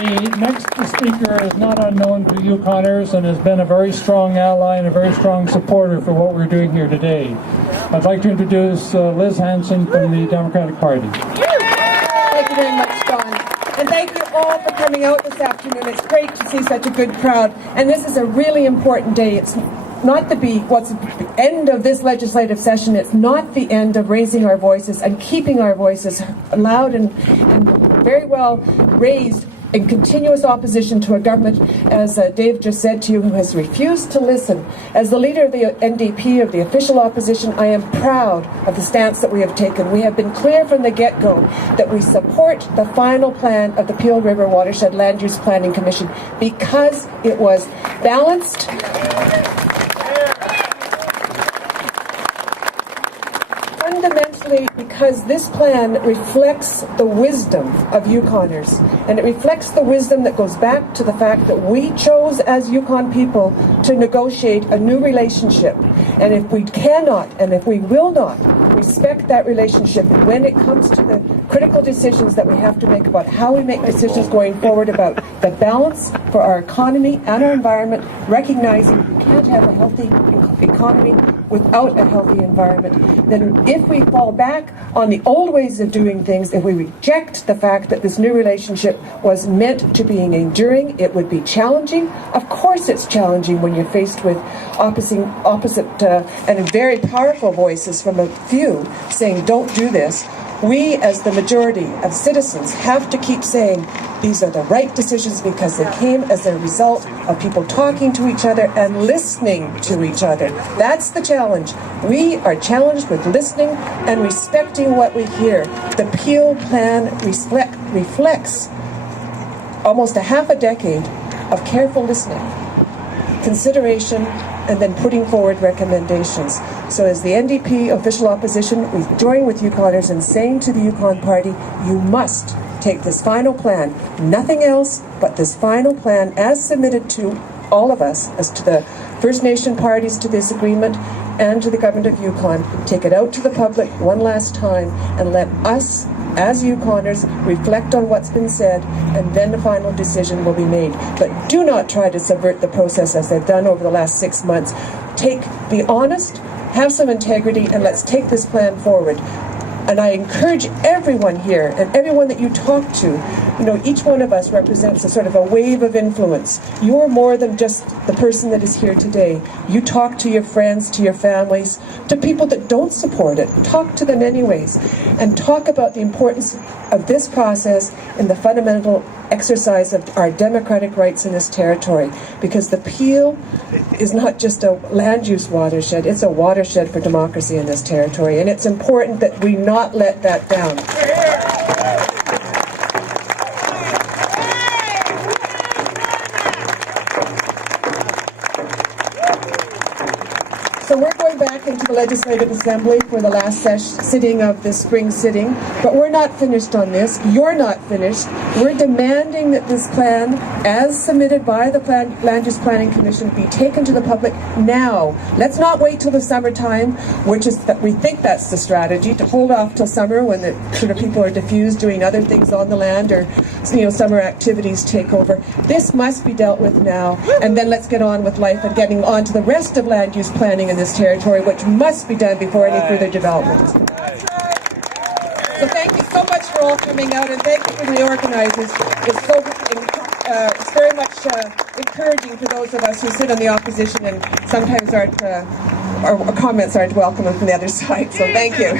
The next speaker is not unknown to Yukoners and has been a very strong ally and a very strong supporter for what we're doing here today. I'd like to introduce Liz Hanson from the Democratic Party. Thank you very much, Don. And thank you all for coming out this afternoon. It's great to see such a good crowd. And this is a really important day. It's not what's the end of this legislative session. It's not the end of raising our voices and keeping our voices loud and very well raised in continuous opposition to a government, as Dave just said to you, who has refused to listen. As the leader of the NDP, of the official opposition, I am proud of the stance that we have taken. We have been clear from the get-go that we support the final plan of the Peel River Watershed Land Use Planning Commission because it was balanced, fundamentally because this plan reflects the wisdom of Yukoners, and it reflects the wisdom that goes back to the fact that we chose as Yukon people to negotiate a new relationship. And if we cannot, and if we will not, respect that relationship when it comes to the critical decisions that we have to make about how we make decisions going forward about the balance for our economy and our environment, recognizing we can't have a healthy economy without a healthy environment, then if we fall back on the old ways of doing things, if we reject the fact that this new relationship was meant to be enduring, it would be challenging. Of course it's challenging when you're faced with opposite and very powerful voices from a few saying don't do this. We, as the majority of citizens, have to keep saying these are the right decisions because they came as a result of people talking to each other and listening to each other. That's the challenge. We are challenged with listening and respecting what we hear. The Peel plan reflects almost a half a decade of careful listening, consideration, and then putting forward recommendations. So as the NDP official opposition, we join with Yukoners in saying to the Yukon Party, you must take this final plan, nothing else but this final plan as submitted to all of us, as to the First Nation parties to this agreement and to the government of Yukon, take it out to the public one last time and let us as Yukoners reflect on what's been said, and then the final decision will be made. But do not try to subvert the process as they've done over the last 6 months. Be honest, have some integrity, and let's take this plan forward. And I encourage everyone here and everyone that you talk to, each one of us represents a sort of a wave of influence. You're more than just the person that is here today. You talk to your friends, to your families, to people that don't support it. Talk to them anyways, and talk about the importance of this process and the fundamental exercise of our democratic rights in this territory, because the Peel is not just a land use watershed, it's a watershed for democracy in this territory, and it's important that we not let that down. So we're going back into the Legislative Assembly for the last sitting of the spring sitting, but we're not finished on this. You're not finished. We're demanding that this plan, as submitted by the Land Use Planning Commission, be taken to the public now. Let's not wait till the summertime, which is that we think that's the strategy, to hold off till summer when the sort of people are diffused doing other things on the land, or summer activities take over. This must be dealt with now, and then let's get on with life and getting on to the rest of land use planning in this territory, which must be done before any further development. So thank you so much for all coming out, and thank you for the organizers. It's very much encouraging for those of us who sit on the opposition and sometimes our comments aren't welcome from the other side. So thank you.